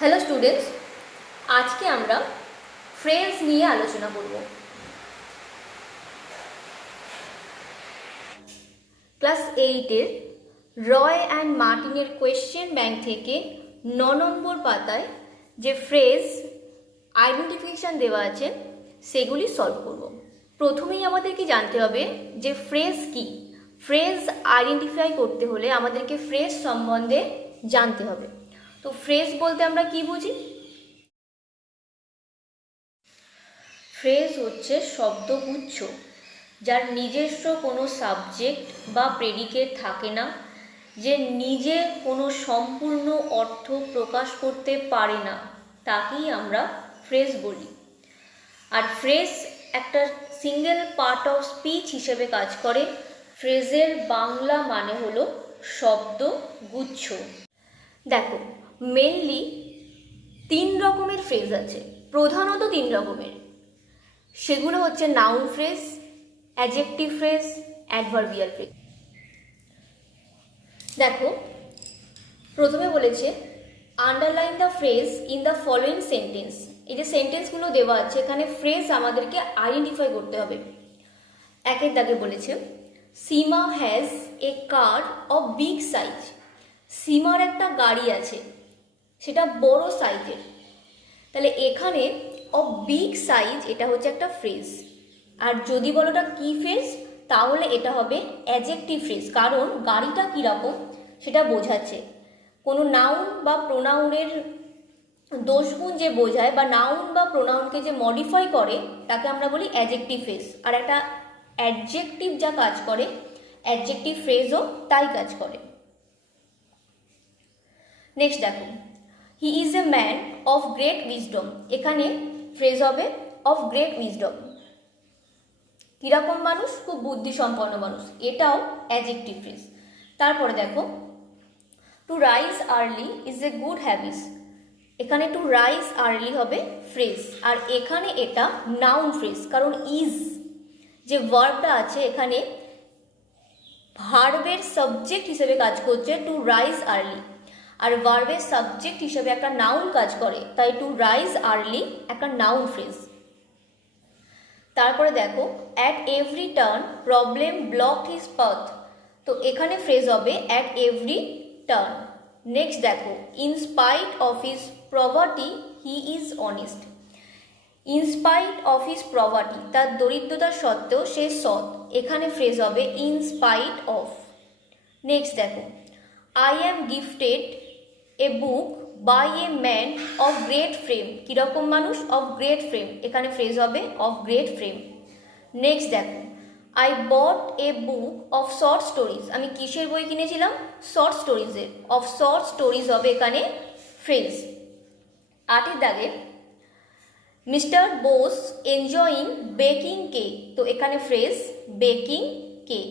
Hello students, আজকে আমরা phrase নিয়ে আলোচনা করব। ক্লাস 8-এর রয় অ্যান্ড মার্টিনের কোয়েশ্চেন ব্যাংক থেকে 9 নম্বর পাতায় যে ফ্রেজ আইডেন্টিফিকেশান দেওয়া আছে সেগুলি সলভ করব। প্রথমেই আমাদেরকে জানতে হবে যে ফ্রেজ কি। ফ্রেজ আইডেন্টিফাই করতে হলে আমাদেরকে ফ্রেজ সম্বন্ধে জানতে হবে। তো ফ্রেজ বলতে আমরা কি বুঝি? ফ্রেজ হচ্ছে শব্দগুচ্ছ যার নিজস্ব কোনো সাবজেক্ট বা প্রেডিকেট থাকে না, যে নিজে কোনো সম্পূর্ণ অর্থ প্রকাশ করতে পারে না, তাকেই আমরা ফ্রেজ বলি। আর ফ্রেজ একটা সিঙ্গেল পার্ট অফ স্পিচ হিসেবে কাজ করে। ফ্রেজের বাংলা মানে হলো শব্দগুচ্ছ। দেখো, মেনলি 3 রকমের ফ্রেজ আছে, প্রধানত 3 রকমের। সেগুলো হচ্ছে noun phrase, adjective phrase, adverbial phrase. দেখো, প্রথমে বলেছে underline the phrase in the following sentence. এই যে সেন্টেন্সগুলো দেওয়া আছে এখানে ফ্রেজ আমাদেরকে আইডেন্টিফাই করতে হবে। একের দাগে বলেছে Seema has a car of big size. সীমার একটা গাড়ি আছে, সেটা বড় সাইজের। তাহলে এখানে অফ বিগ সাইজ এটা হচ্ছে একটা ফ্রেজ। আর যদি বলো এটা কী ফ্রেজ, তাহলে এটা হবে অ্যাডজেক্টিভ ফ্রেজ, কারণ গাড়িটা কীরকম সেটা বোঝাচ্ছে। কোনো নাউন বা প্রোনাউনের দোষগুণ যে বোঝায় বা নাউন বা প্রোনাউনকে যে মডিফাই করে তাকে আমরা বলি অ্যাডজেক্টিভ ফ্রেজ। আর একটা অ্যাডজেক্টিভ যা কাজ করে, অ্যাডজেক্টিভ ফ্রেজও তাই কাজ করে। নেক্সট দেখো, he is a man of great wisdom. এখানে ফ্রেজ হবে অফ গ্রেট উইজডম। কীরকম মানুষ? খুব বুদ্ধিসম্পন্ন মানুষ, এটাও অ্যাডজেক্টিভ ফ্রেজ। তারপরে দেখো, two rise early is a good habits. এখানে টু রাইজ আর্লি হবে ফ্রেজ, আর এখানে এটা নাউন ফ্রেজ, কারণ ইজ যে ভার্বটা আছে এখানে ভার্বের সাবজেক্ট হিসেবে কাজ করছে টু রাইজ আর্লি, আর ভার্বের সাবজেক্ট হিসেবে একটা নাউন কাজ করে, তাই টু রাইজ আর্লি একটা নাউন ফ্রেজ। তারপরে দেখো, at every turn problem block his path. তো এখানে ফ্রেজ হবে অ্যাট এভরি টার্ন। নেক্সট দেখো, in spite of his poverty he is honest. In spite of his poverty, তার দরিদ্রতার সত্ত্বেও সে সৎ। এখানে ফ্রেজ হবে ইন স্পাইট অফ। নেক্সট দেখো, I am gifted a book by a man of great frame. কীরকম মানুষ? অফ গ্রেট ফ্রেম, এখানে ফ্রেজ হবে অফ গ্রেট ফ্রেম। নেক্সট দেখো, I bought A book of short stories. আমি কিসের বই কিনেছিলাম? শর্ট স্টোরিজের। অফ শর্ট স্টোরিজ হবে এখানে ফ্রেজ। 8-এর দাগে, mister Bose enjoying baking cake. তো এখানে ফ্রেজ বেকিং কেক।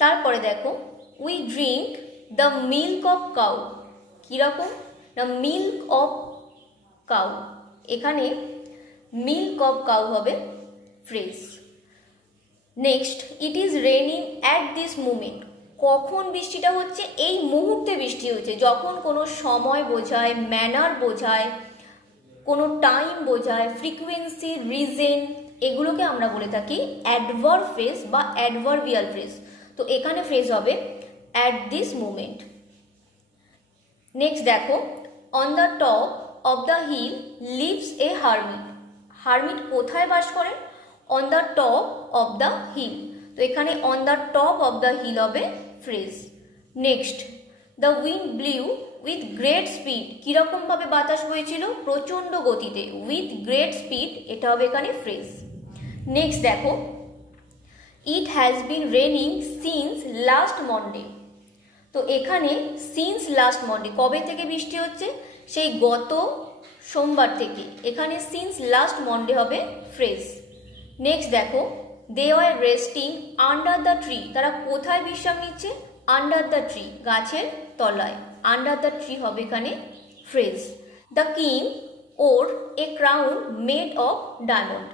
তারপরে দেখো, we drink the milk of cow. কীরকম? দ্য মিল্ক অফ কাউ, এখানে মিল্ক অফ কাউ হবে phrase. Next, it is raining at this moment. কখন বৃষ্টিটা হচ্ছে? এই মুহূর্তে বৃষ্টি হচ্ছে। যখন কোনো সময় বোঝায়, ম্যানার বোঝায়, কোনো টাইম বোঝায়, ফ্রিকুয়েন্সি, রিজন, এগুলোকে আমরা বলে থাকি অ্যাডভার্ব ফ্রেজ বা অ্যাডভার্বিয়াল ফ্রেজ। তো এখানে ফ্রেজ হবে অ্যাট দিস মুমেন্ট। নেক্সট দেখো, on the top of the hill lives a hermit. Hermit কোথায় বাস করেন? On the top of the hill. তো এখানে on the top of the hill হবে phrase. Next, the wind blew with great speed. কীরকমভাবে বাতাস বইছিল? প্রচণ্ড গতিতে। উইথ গ্রেট স্পিড, এটা হবে এখানে ফ্রেজ। নেক্সট দেখো, it has been raining since last Monday. তো এখানে সিন্স লাস্ট মনডে, কবে থেকে বৃষ্টি হচ্ছে? সেই গত সোমবার থেকে। এখানে সিন্স লাস্ট মনডে হবে ফ্রেজ। নেক্সট দেখো, they were resting under the tree. তারা কোথায় বিশ্রাম নিচ্ছে? আন্ডার দ্য ট্রি, গাছের তলায়। আন্ডার দ্য ট্রি হবে এখানে phrase. The king or A crown made of diamond.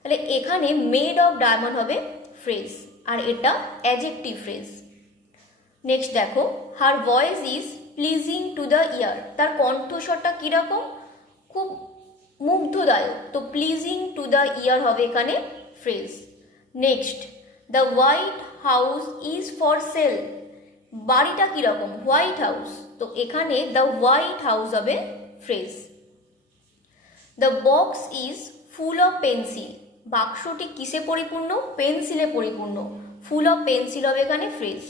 তাহলে এখানে মেড অফ ডায়মন্ড হবে ফ্রেজ, আর এটা অ্যাডজেক্টিভ ফ্রেজ। নেক্সট দেখো, her voice is pleasing to the year, তার কণ্ঠস্বরটা কীরকম, খুব মুগ্ধদায়ক। তো প্লিজিং টু দ্য ইয়ার হবে এখানে phrase. Next, the white house is for sale, বাড়িটা কীরকম, হোয়াইট হাউস, তো এখানে দ্য হোয়াইট হাউস হবে phrase. The box is full of pencil, বাক্সটি কিসে পরিপূর্ণ, পেন্সিলে পরিপূর্ণ, ফুল অফ পেন্সিল হবে এখানে phrase.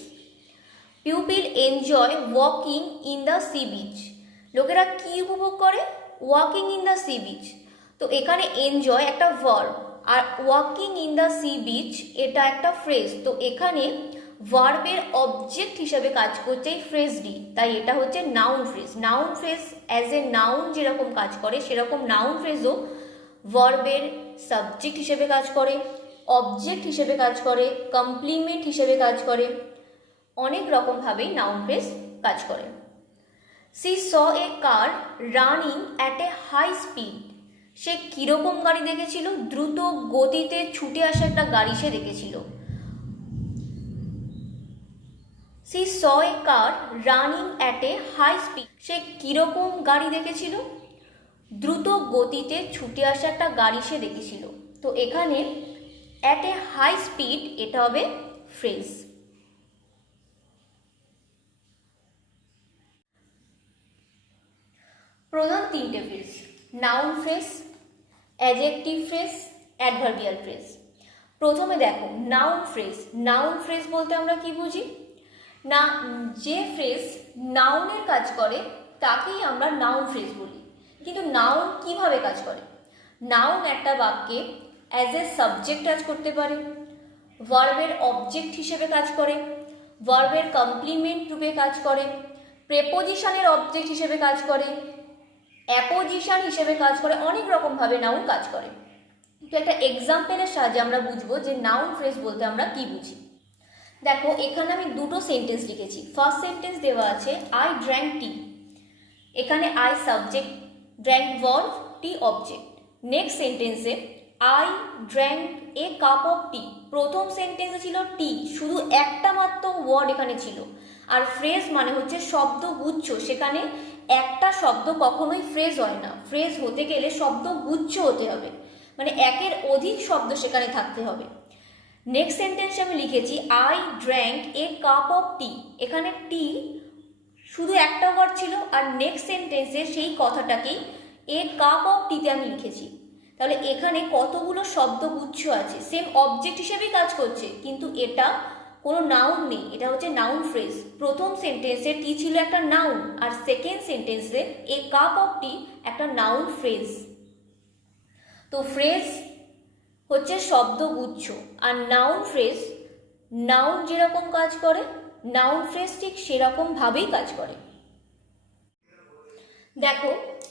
Pupil enjoy walking in the sea beach, লোকেরা কী উপভোগ করে, walking in the sea beach, তো এখানে এনজয় একটা ভার্ব আর walking in the sea beach এটা একটা ফ্রেজ। তো এখানে ভার্বের অবজেক্ট হিসেবে কাজ করছে এই ফ্রেজটি, তাই এটা হচ্ছে noun phrase. Noun phrase as a noun যেরকম কাজ করে সেরকম নাউন ফ্রেজও ভার্বের সাবজেক্ট হিসেবে কাজ করে, অবজেক্ট হিসেবে কাজ করে, কমপ্লিমেন্ট হিসেবে কাজ করে, অনেক রকমভাবেই নাউন ফ্রেজ কাজ করে। She saw a car running at a high speed, সে কীরকম গাড়ি দেখেছিল, দ্রুত গতিতে ছুটে আসা একটা গাড়ি সে দেখেছিল। She saw a car running at a high speed, সে কীরকম গাড়ি দেখেছিল, দ্রুত গতিতে ছুটে আসা একটা গাড়ি সে দেখেছিল। তো এখানে অ্যাট এ হাই স্পিড এটা হবে ফ্রেজ। প্রধান তিনটে phrase, noun phrase, adjective phrase, adverbial phrase. প্রথমে দেখো নাউন ফ্রেজ। নাউন ফ্রেজ বলতে আমরা কি বুঝি না, যে ফ্রেজ নাউনের কাজ করে তাকেই আমরা নাউন ফ্রেজ বলি। কিন্তু নাউন কিভাবে কাজ করে, নাউন একটা বাক্যে অ্যাজ এ সাবজেক্ট কাজ করতে পারে, ভার্বের অবজেক্ট হিসেবে কাজ করে, ভার্বের কমপ্লিমেন্ট রূপে কাজ করে, প্রেপোজিশনের অবজেক্ট হিসেবে কাজ করে, অ্যাপোজিশন হিসেবে কাজ করে, অনেক রকমভাবে নাউন কাজ করে। তো একটা এক্সাম্পলের সাহায্যে আমরা বুঝবো যে নাউন ফ্রেজ বলতে আমরা কি বুঝি। দেখো এখানে আমি দুটো সেন্টেন্স লিখেছি। ফার্স্ট সেন্টেন্স দেওয়া আছে আই ড্র্যাঙ্ক টি, এখানে I subject, drank verb, tea object. Next সেন্টেন্সে I drank a cup of tea, প্রথম সেন্টেন্সে ছিল টি, শুধু একটা মাত্র ওয়ার্ড এখানে ছিল। আর ফ্রেজ মানে হচ্ছে শব্দগুচ্ছ, সেখানে একটা শব্দ কখনোই ফ্রেজ হয় না, ফ্রেজ হতে গেলে শব্দগুচ্ছ হতে হবে, মানে একের অধিক শব্দ সেখানে থাকতে হবে। নেক্সট সেন্টেন্সে আমি লিখেছি I drank a cup of tea, এখানে টি শুধু একটা ওয়ার্ড ছিল, আর নেক্সট সেন্টেন্সে সেই কথাটাকেই এ কাপ অফ টিতে আমি লিখেছি। তাহলে এখানে কতগুলো শব্দগুচ্ছ আছে, সেম অবজেক্ট হিসেবেই কাজ করছে, কিন্তু এটা কোনো নাউন নেই, এটা হচ্ছে নাউন ফ্রেজ। প্রথম সেন্টেন্সে টি ছিল একটা নাউন, আর সেকেন্ড সেন্টেন্সে এ কাপ অফ টি একটা নাউন ফ্রেজ। তো ফ্রেজ হচ্ছে শব্দগুচ্ছ, আর নাউন ফ্রেজ নাউন যেরকম কাজ করে নাউন ফ্রেজ ঠিক সেরকমভাবেই কাজ করে। দেখো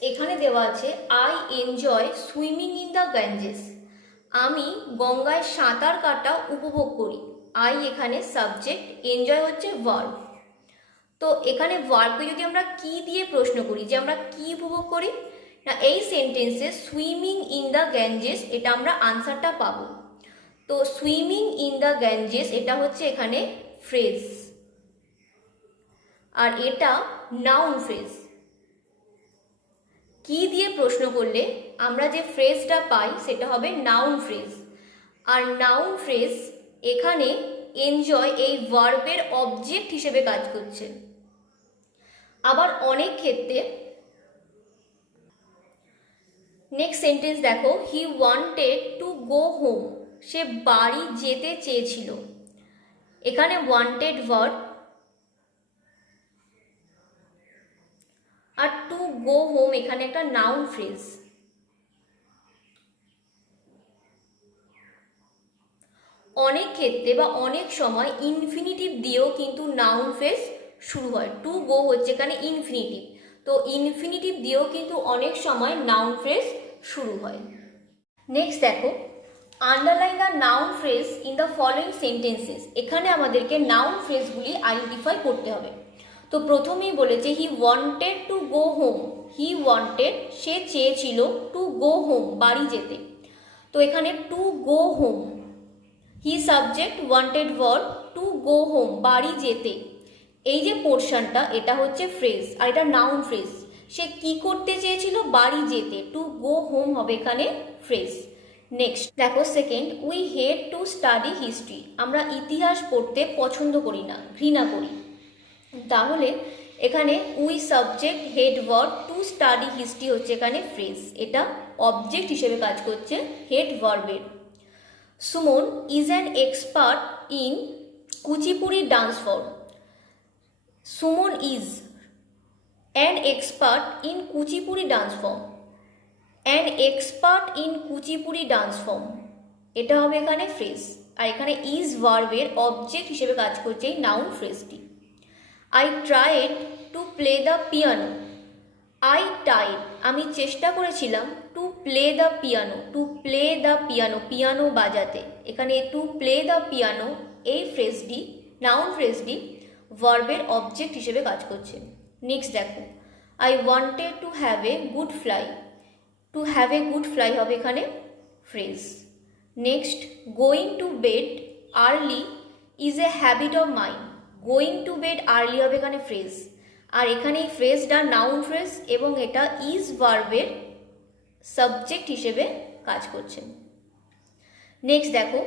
এখানে দেওয়া আছে I enjoy swimming in the Ganges, আমি গঙ্গায় সাঁতার কাটা উপভোগ করি। আই এখানে সাবজেক্ট, এনজয় হচ্ছে ভার্ব। তো এখানে ভার্বকে যদি আমরা কি দিয়ে প্রশ্ন করি যে আমরা কি উপভোগ করি, না এই সেন্টেন্সে সুইমিং ইন দ্য গ্যাঞ্জেস এটা আমরা আনসারটা পাবো। তো সুইমিং ইন দ্য গ্যাঞ্জেস এটা হচ্ছে এখানে ফ্রেজ, আর এটা নাউন ফ্রেজ। কি দিয়ে প্রশ্ন করলে আমরা যে ফ্রেজটা পাই সেটা হবে নাউন ফ্রেজ, আর নাউন ফ্রেজ এখানে এনজয় এই ভার্বের অবজেক্ট হিসেবে কাজ করছে। আবার অনেক ক্ষেত্রে নেক্সট সেন্টেন্স দেখো he wanted to go home, সে বাড়ি যেতে চেয়েছিল। এখানে ওয়ান্টেড ভার্ব, আর টু গো হোম এখানে একটা নাউন ফ্রেজ। অনেক ক্ষেত্রে বা অনেক সময় ইনফিনিটিভ দিয়েও কিন্তু নাউন ফ্রেজ শুরু হয়। টু গো হচ্ছে এখানে ইনফিনিটিভ, তো ইনফিনিটিভ দিয়েও কিন্তু অনেক সময় নাউন ফ্রেজ শুরু হয়। নেক্সট দেখো underline the noun phrase in the following sentences, এখানে আমাদেরকে নাউন ফ্রেজগুলি আইডেন্টিফাই করতে হবে। তো প্রথমেই বলেছে he wanted to go home, he wanted সে চেয়েছিল, টু গো হোম বাড়ি যেতে। তো এখানে to go home, he subject, wanted verb, to go home বাড়ি যেতে। এই যে পোর্শনটা এটা হচ্ছে ফ্রেজ আর এটা নাউন ফ্রেজ। সে কি করতে চেয়েছিল? বাড়ি যেতে, টু গো হোম হবে এখানে ফ্রেজ। নেক্সট দেখো second, we hate to study history. আমরা ইতিহাস পড়তে পছন্দ করি না, ঘৃণা করি। তাহলে এখানে we subject, head verb, to study history হচ্ছে এখানে ফ্রেজ, এটা অবজেক্ট হিসেবে কাজ করছে হেড ভার্বের। Suman is an expert in Kuchipudi dance form. Suman is an expert in Kuchipudi dance form. An expert in Kuchipudi dance form, এটা হবে এখানে ফ্রেজ। আর এখানে ইজ ভার্বের অবজেক্ট হিসেবে কাজ করছে এই নাউন ফ্রেজটি। I tried to play the piano. I tried, আমি চেষ্টা করেছিলাম, to play the piano, to play the piano, piano বাজাতে। এখানে টু প্লে দ্য পিয়ানো এই ফ্রেজটি, নাউন ফ্রেজটি ভার্বের অবজেক্ট হিসেবে কাজ করছে। নেক্সট দেখো, I wanted to have a good fly. To have a good fly হবে এখানে phrase. Next, going to bed early is a habit of mind. Going to bed early হবে এখানে ফ্রেজ। আর এখানে এই ফ্রেজটা নাউন ফ্রেজ এবং এটা is ভার্বের subject হিসেবে কাজ করছে। নেক্সট দেখো,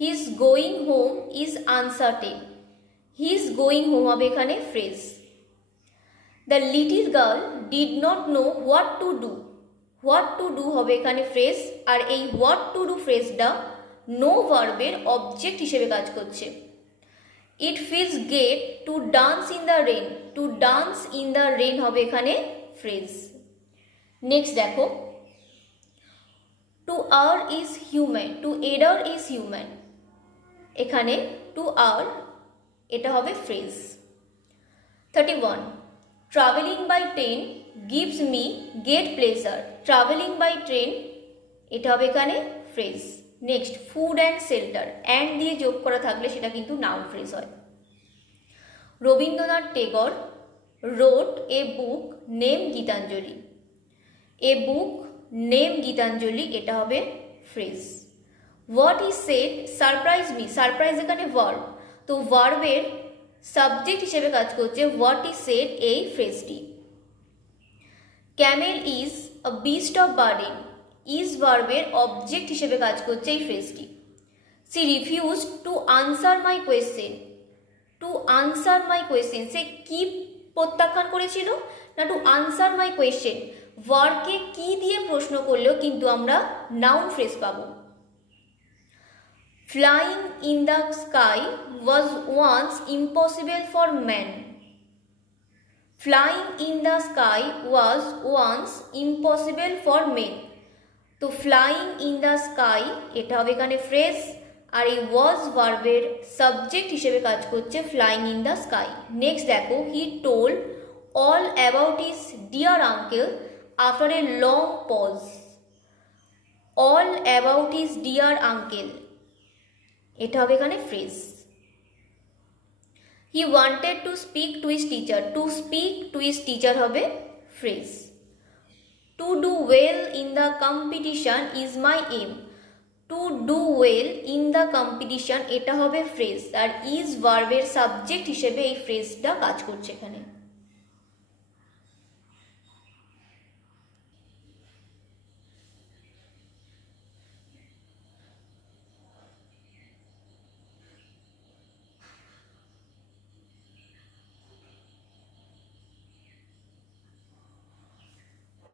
his going home is uncertain. His going home হবে এখানে phrase. The little girl did not know what to do. What to do হবে এখানে ফ্রেজ। আর এই হোয়াট টু ডু ফ্রেজটা নো ভার্বের অবজেক্ট হিসেবে কাজ করছে। It feels great to dance in the rain. To dance in the rain হবে এখানে ফ্রেজ। নেক্সট দেখো, to err is human. To err is human, এখানে টু আওয়ার এটা হবে phrase. 31, travelling by train gives me great pleasure. Travelling by train এটা হবে এখানে phrase. Next, food and shelter, and দিয়ে যোগ করা থাকলে সেটা কিন্তু নাউন ফ্রেজ হয়। Rabindranath Tagore wrote a book name Gitanjali. A book name Gitanjali এটা হবে phrase. What he said surprise me. Surprise এখানে ভার্ব, তো ভার্বের সাবজেক্ট হিসেবে কাজ করছে হোয়াট হি সেড এই ফ্রেজটি। Camel is a beast of burden. Is ভার্বের অবজেক্ট হিসেবে কাজ করছে এই ফ্রেজটি। She refuse to answer my question. To answer my question, সে কি প্রত্যাখ্যান করেছিল না টু আনসার মাই কোয়েশ্চেন। ভার্বকে কি দিয়ে প্রশ্ন করলেও কিন্তু আমরা নাউন ফ্রেজ পাবো। Flying in the sky was once impossible for man. Flying in the sky was once impossible for men, তো ফ্লাইং ইন দ্য স্কাই এটা হবে এখানে ফ্রেজ। আর এই ওয়াজ ভার্বের সাবজেক্ট হিসেবে কাজ করছে flying in the sky. Next দেখো, he told all about his dear uncle after a long pause. All about his dear uncle এটা হবে এখানে phrase. He wanted to speak to his teacher. To speak to his teacher হবে phrase. To do well in the competition is my aim. To do well in the competition এটা হবে phrase. আর is ভার্বের subject হিসেবে এই ফ্রেজটা কাজ করছে এখানে।